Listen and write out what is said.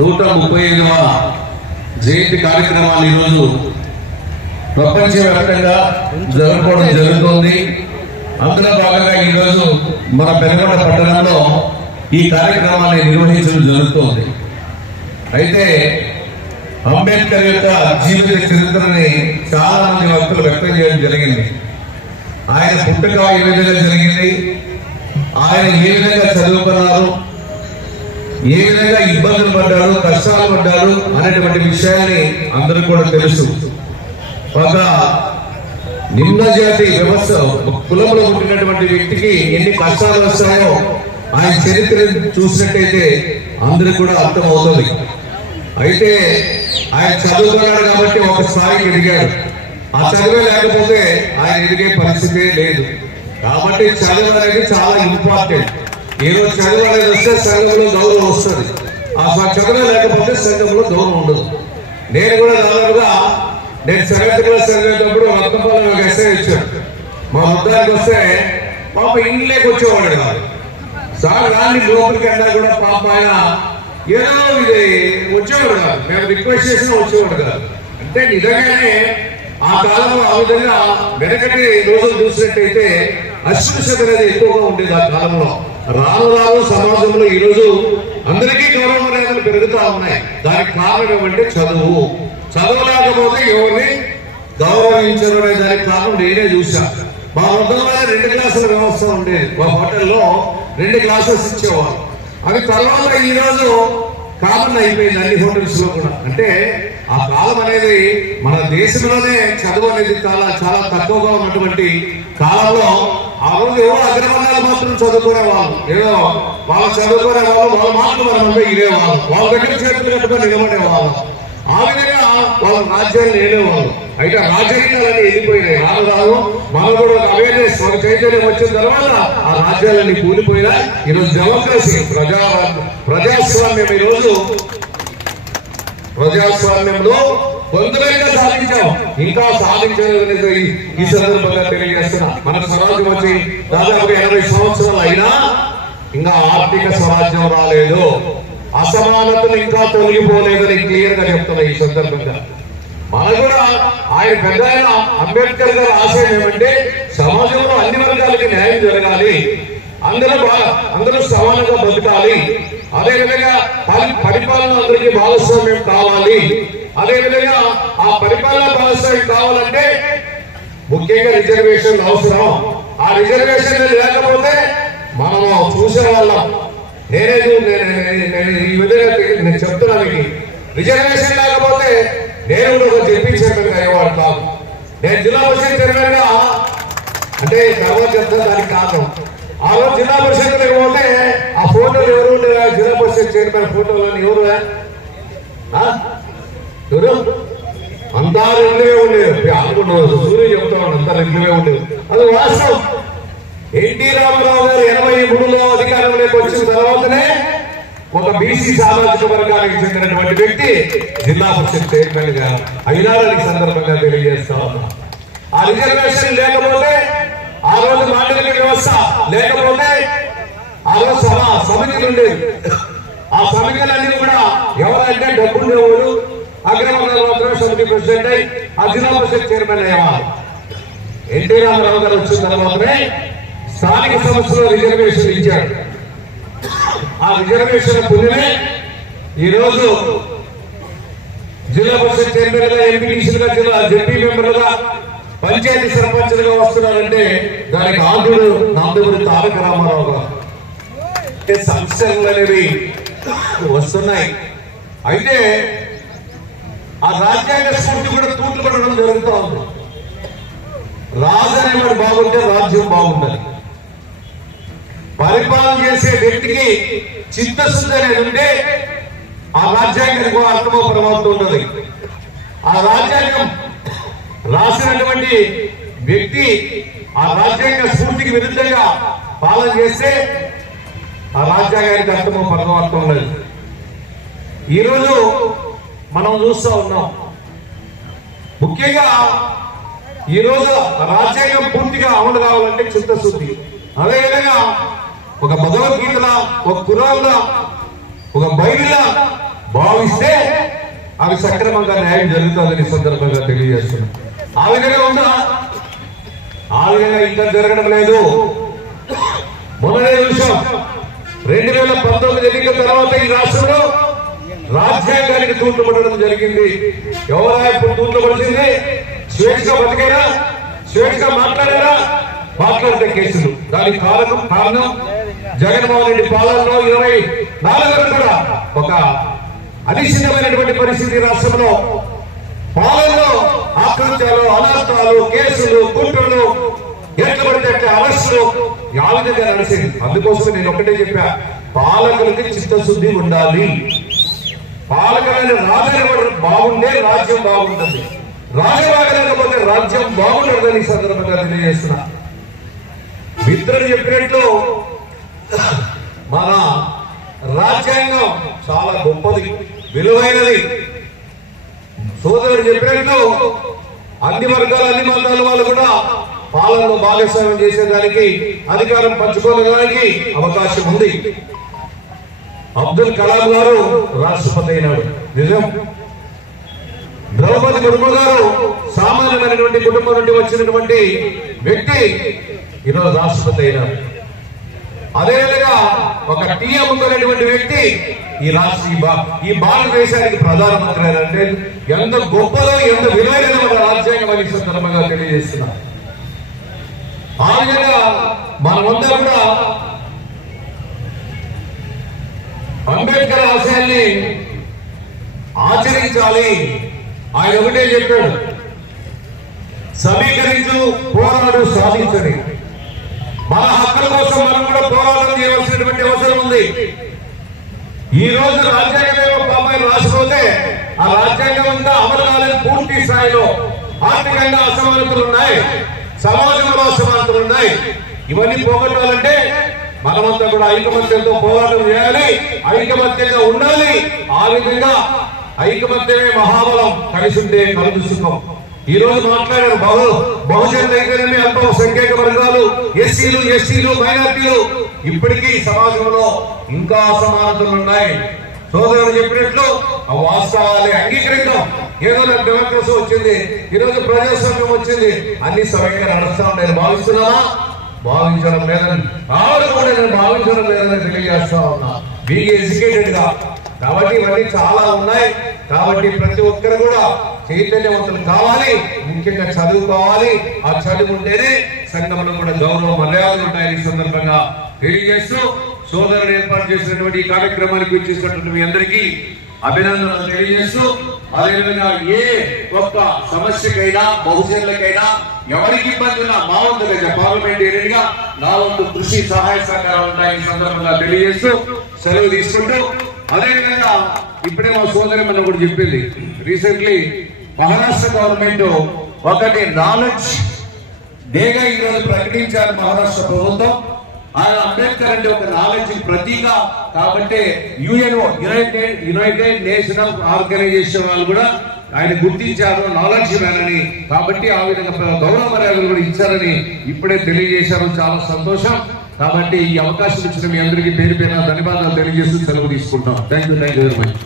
135వ జయంతి కార్యక్రమాలు ఈరోజు ప్రపంచవ్యాప్తంగా జరుపుకోవడం జరుగుతుంది. అందులో భాగంగా ఈరోజు మన పెనుగొండ పట్టణంలో ఈ కార్యక్రమాన్ని నిర్వహించడం జరుగుతుంది. అయితే అంబేద్కర్ యొక్క జీవిత చరిత్రని చాలా మంది భక్తులు వ్యక్తం చేయడం జరిగింది. ఆయన పుట్టుక ఏ విధంగా జరిగింది, ఆయన ఏ విధంగా చదువుకున్నారు, ఏ విధంగా ఇబ్బందులు పడ్డాడు, కష్టాలు పడ్డాడు అనేటువంటి విషయాన్ని అందరూ కూడా తెలుసు. ఒక నిమ్న జాతి వ్యవస్థ కులంలో పుట్టినటువంటి వ్యక్తికి ఎన్ని కష్టాలు వస్తాయో ఆయన చరిత్ర చూసినట్టయితే అందరూ కూడా అర్థమవుతుంది. అయితే ఆయన చదువుకున్నాడు కాబట్టి ఒక స్థాయికి ఎదిగాడు. ఆ చదువే లేకపోతే ఆయన ఎదిగే పరిస్థితి లేదు. కాబట్టి చదువు అనేది చాలా ఇంపార్టెంట్. ఈరోజు చదువు అనేది వస్తే సంఘంలో గౌరవం వస్తుంది. ఆ చదువు లేకపోతే సంఘంలో గౌరవం ఉండదు. నేను కూడా దాదాపుగా నేను 7th క్లాస్ చదివేటప్పుడు రత్నపాలెం ఒక ఎస్ఐ వచ్చాడు. మా వృద్ధానికి వస్తే పాప ఇంట్లోకి వచ్చేవాడు కాదు. సార్ రాని లోపలికి వెళ్ళినా కూడా పాప ఆయన ఏదో ఇది వచ్చేవాడు కాదు. మేము రిక్వెస్ట్ చేసినా వచ్చేవాడు కాదు. అంటే నిజంగానే ఆ కాలంలో ఆ విధంగా వెనకటి రోజులు చూసినట్టయితే అస్పృశ్యత అనేది ఎక్కువగా ఉండేది ఆ కాలంలో. రాను రాను సమాజంలో ఈరోజు అందరికీ గౌరవ మర్యాదలు పెరుగుతూ ఉన్నాయి. దానికి కారణం ఏమంటే చదువు. చదువు లేకపోతే ఎవరిని గౌరవించరు అనే దానికి కారణం నేనే చూసా. మా వద్ద 2 క్లాసుల వ్యవస్థ ఉండేది. మా హోటల్లో 2 క్లాసెస్ ఇచ్చేవారు. అది తర్వాత ఈరోజు కామన్ అయిపోయింది అన్ని హోటల్స్ లో కూడా. అంటే ఆ కాలం అనేది మన దేశంలోనే చదువు అనేది చాలా చాలా తక్కువగా ఉన్నటువంటి కాలంలో ఆ రోజు ఏవో అగ్రవర్ణాలు మాత్రం చదువుకునే వాళ్ళు, ఏదో వాళ్ళు చదువుకునే వాళ్ళు, వాళ్ళ మాటలు మనం ఇదేవాళ్ళు, వాళ్ళ దగ్గర చేతులు కట్టుకొని నిలబడేవాళ్ళు. ఆ విధంగా వాళ్ళ రాజ్యాలు నేనేవాళ్ళు. అయితే రాజకీయాలన్నీ వెళ్ళిపోయినాయి. రాను రాను మనం కూడా అవేర్నెస్ ఒక చైతన్యం వచ్చిన తర్వాత ఆ రాజ్యాలన్నీ కూలిపోయినా ఈరోజు డెమోక్రసీ ప్రజాస్వామ్యం ఈరోజు ప్రజాస్వామ్యంలో కొంతమేరగా సాధించాం. ఇంకా సాధించలేదు ఈ సందర్భంగా తెలియజేస్తున్నా. మనకు స్వరాజ్యం వచ్చి దాదాపు 80 సంవత్సరాలు అయినా ఇంకా ఆర్థిక స్వరాజ్యం రాలేదు. అసమానతలు ఇంకా తొలగిపోలేదని క్లియర్ గా చెప్తున్నా ఈ సందర్భంగా. మన కూడా ఆయన పెద్ద అంబేద్కర్ గారి ఆశయం ఏమంటే సమాజంలో అన్ని వర్గాలకి న్యాయం జరగాలి, అందరూ సమానంగా బతకాలి, అదేవిధంగా పరిపాలన అందరికీ భాగస్వామ్యం కావాలి. అదేవిధంగా ఆ పరిపాలన భాగస్వామ్యం కావాలంటే ముఖ్యంగా రిజర్వేషన్ అవసరం. ఆ రిజర్వేషన్ లేకపోతే మనము చూసే వాళ్ళం. నేను ఈ విధంగా నేను చెప్తున్నా మీకు, రిజర్వేషన్ లేకపోతే నేను కూడా ఒక జడ్పీ చైర్మన్ గా అయ్యేవాడు కాదు. నేను జిల్లా పరిషత్ చైర్మన్ గా అంటే తర్వాత చెప్తా దానికి కారణం. ఆ రోజు జిల్లా పరిషత్ లేకపోతే ఆ ఫోటోలు ఎవరు ఉండేవా? జిల్లా పరిషత్ చైర్మన్ ఫోటోలని ఎవరు అంతా రెండువే ఉండేవి. అనుకున్నారు సూర్య చెప్తా ఉన్నాడు, అంతా రెండువే ఉండేవి. అది వాస్తవం. ఎన్టీ రామారావు గారు 83లో అధికారంలోకి వచ్చిన తర్వాతనే ఒక బీసీ సామాజిక వర్గానికి చెందినటువంటి వ్యక్తి జిల్లా పరిషత్ చైర్మన్ గా అయినారని సందర్భంగా తెలియజేస్తా ఉన్నా. ఆ రిజర్వేషన్ లేకపోతే, ఆ రోజు మాండలిక వ్యవస్థ లేకపోతే, ఆ రోజు సమితులు ఉండేవి. ఆ సమితులన్నీ కూడా ఎవరంటే డబ్బుండేవాడు, అగ్రవర్ణాలు మాత్రమే సమితి ప్రెసిడెంట్ అయి ఆ జిల్లా పరిషత్ చైర్మన్ అయ్యేవారు. ఎన్టీ రామారావు గారు వచ్చిన తర్వాతనే స్థానిక సంస్థలో రిజర్వేషన్ ఇచ్చాడు. ఆ రిజర్వేషన్ పొందినే ఈరోజు జిల్లా పరిషత్ చైర్మన్ గా, ఎంపీటీసీలుగా, జిల్లా జడ్పీ మెంబర్లుగా, పంచాయతీ సర్పంచులుగా వస్తున్నారంటే దానికి ఆద్యుడు నందమూరి తారక రామారావు గారు. సంస్థలు అనేవి వస్తున్నాయి. అయితే ఆ రాజ్యాంగ స్ఫూర్తి కూడా తూట్లు పడడం జరుగుతూ ఉంది. రాజు అనేవాడు బాగుంటే రాజ్యం బాగుండాలి. పరిపాలన చేసే వ్యక్తికి చిత్తశుద్ధి అనేది ఉంటే ఆ రాజ్యాంగానికి అర్థమో పరమార్థం ఉన్నది. ఆ రాజ్యాంగం రాసినటువంటి వ్యక్తి ఆ రాజ్యాంగ స్ఫూర్తికి విరుద్ధంగా పాలన చేస్తే ఆ రాజ్యాంగానికి అర్థమో పరమార్థం ఉన్నది. ఈరోజు మనం చూస్తూ ఉన్నాం. ముఖ్యంగా ఈరోజు రాజ్యాంగం పూర్తిగా అమలు కావాలంటే చిత్తశుద్ధి. అదేవిధంగా ఒక భగవద్గీతలా, ఒక ఖురాన్లా, ఒక బైబిల్లా భావిస్తే అవి సక్రమంగా న్యాయం జరుగుతుందని సందర్భంగా తెలియజేస్తున్నాం. ఆ విధంగా ఉందా? ఆ విధంగా ఇంకా జరగడం లేదు. మొన్ననే చూసాం 2019 ఎన్నికల తర్వాత ఈ రాష్ట్రంలో రాజ్యాంగానికి తూట్లు పడడం జరిగింది. ఎవరా ఇప్పుడు తూట్లు పడిచింది? స్వేచ్ఛ బతికేనా, స్వేచ్ఛ మాట్లాడారా, మాట్లాడితే కేసులు. దానికి కారణం జగన్మోహన్ రెడ్డి పాలనలో 24 కూడా ఒక అనిశ్చితమైనటువంటి పరిస్థితి రాష్ట్రంలో. పాలనలో ఆక్రమించాలు, అనర్థాలు, కేసులు, కుట్రలు, ఎట్లా పడితే అట్లా అరెస్టులు ఆ విధంగా నడిచింది. అందుకోసం నేను ఒకటే చెప్పా, పాలకులకి చిత్తశుద్ధి ఉండాలి. పాలకులైన రాజు బాగుండే రాజ్యం బాగుంటుంది, రాజు బాగలేకపోతే రాజ్యం బాగుంటుందని సందర్భంగా తెలియజేస్తున్నా. మిత్రుడు చెప్పినట్లు మన రాజ్యాంగం చాలా గొప్పది, విలువైనది. సోదరుడు చెప్పినట్లు అన్ని వర్గాల, అన్ని మతాల వాళ్ళు కూడా పాలనలో భాగస్వామ్యం చేసేదానికి, అధికారం పంచుకోవడానికి అవకాశం ఉంది. అబ్దుల్ కలాం గారు రాష్ట్రపతి అయినాడు, నిజం. ద్రౌపది ముర్ము గారు సామాన్యమైనటువంటి కుటుంబం నుండి వచ్చినటువంటి వ్యక్తి, ఈరోజు రాష్ట్రపతి అయినాడు. అదేవిధంగా ఒక టీఎం ఉన్నటువంటి వ్యక్తి ఈ భారతదేశానికి ప్రధానమంత్రి అంటే ఎంత గొప్పదో, ఎంత విలువైన మన రాజ్యాంగం అని సందర్భంగా తెలియజేస్తున్నా. ఆ విధంగా మనమంతా కూడా అంబేద్కర్ ఆశయాల్ని ఆచరించాలి. ఆయన ఒకటే చెప్పాడు, సమీకరించు, పోరాడు, సాధించని. మన హక్కుల కోసం మనం కూడా పోరాటం చేయవలసినటువంటి అవసరం ఉంది. ఈ రోజు రాజ్యాంగం పాపాయి రాసిపోతే ఆ రాజ్యాంగం అంతా అమలు కాలేదు పూర్తి స్థాయిలో. ఆర్థికంగా అసమానతలు ఉన్నాయి, సమాజంలో అసమానతలు ఉన్నాయి. ఇవన్నీ పోగొట్టాలంటే మనమంతా కూడా ఐకమత్యంతో పోరాటం చేయాలి, ఐకమత్యంగా ఉండాలి. ఆ విధంగా ఐకమత్యమే మహాబలం, కలిసి ఉంటే కలుగు సుఖం. ఈ రోజు మాట్లాడారు బహుజన దగ్గరనే అల్ప సంఖ్యాక వర్గాలు, ఎస్సీలు, ఎస్టీలు, మైనార్టీలు. ఇప్పటికీ సమాజంలో ఇంకా అసమానతలు ఉన్నాయి. సోదరుడు చెప్పినట్లు ఆ వాస్తవాలే అంగీకరిద్దాం. ఏదో డెమోక్రసీ వచ్చింది, ఈరోజు ప్రజాస్వామ్యం వచ్చింది, అన్ని సమైక్యంగా నడుస్తా ఉన్నాయని భావిస్తున్నామా? భావించడం లేదని, ఆవిడ కూడా నేను భావించడం లేదని తెలియజేస్తా ఉన్నా. బీఈ ఎడ్యుకేటెడ్ గా. కాబట్టి ఇవన్నీ చాలా ఉన్నాయి. కాబట్టి ప్రతి ఒక్కరు కూడా చైతన్యవంతులు కావాలి, ముఖ్యంగా చదువుకోవాలి. ఆ చదువు ఉంటేనే సంఘంలో కూడా గౌరవ మర్యాదలు ఉంటాయని సందర్భంగా తెలియజేస్తూ, సోదరుడు ఏర్పాటు చేసినటువంటి ఈ కార్యక్రమానికి వచ్చేసినటువంటి మీ అందరికీ అభినందనలు తెలియజేస్తూ, అదేవిధంగా ఏ ఒక్క సమస్యకైనా, బహుజనులకైనా ఎవరికి ఇబ్బంది ఉన్నా మా వంతుగా పార్లమెంటేరియన్ గా నా వంతు కృషి, సహాయ సహకారాలు ఉంటాయని సందర్భంగా తెలియజేస్తూ సెలవు తీసుకుంటూ, అదేవిధంగా ఇప్పుడే మా సోదరి మన కూడా చెప్పింది, రీసెంట్లీ మహారాష్ట్ర గవర్నమెంట్ ఒకటి నాలెడ్జ్ డేగా ఈరోజు ప్రకటించారు మహారాష్ట్ర ప్రభుత్వం. ఆయన అంబేద్కర్ అంటే ఒక నాలెడ్జ్ ప్రతీక కాబట్టి యుఎన్ఓ, యునైటెడ్ నేషనల్ ఆర్గనైజేషన్ వాళ్ళు కూడా ఆయన గుర్తించారు నాలెడ్జ్ మ్యాన్ అని. కాబట్టి ఆ విధంగా గౌరవ మర్యాదలు కూడా ఇచ్చారని ఇప్పుడే తెలియజేశారు. చాలా సంతోషం. కాబట్టి ఈ అవకాశం ఇచ్చిన మీ అందరికీ పేరు పేరున ధన్యవాదాలు తెలియజేస్తూ సెలవు తీసుకుంటాం. Thank you very much.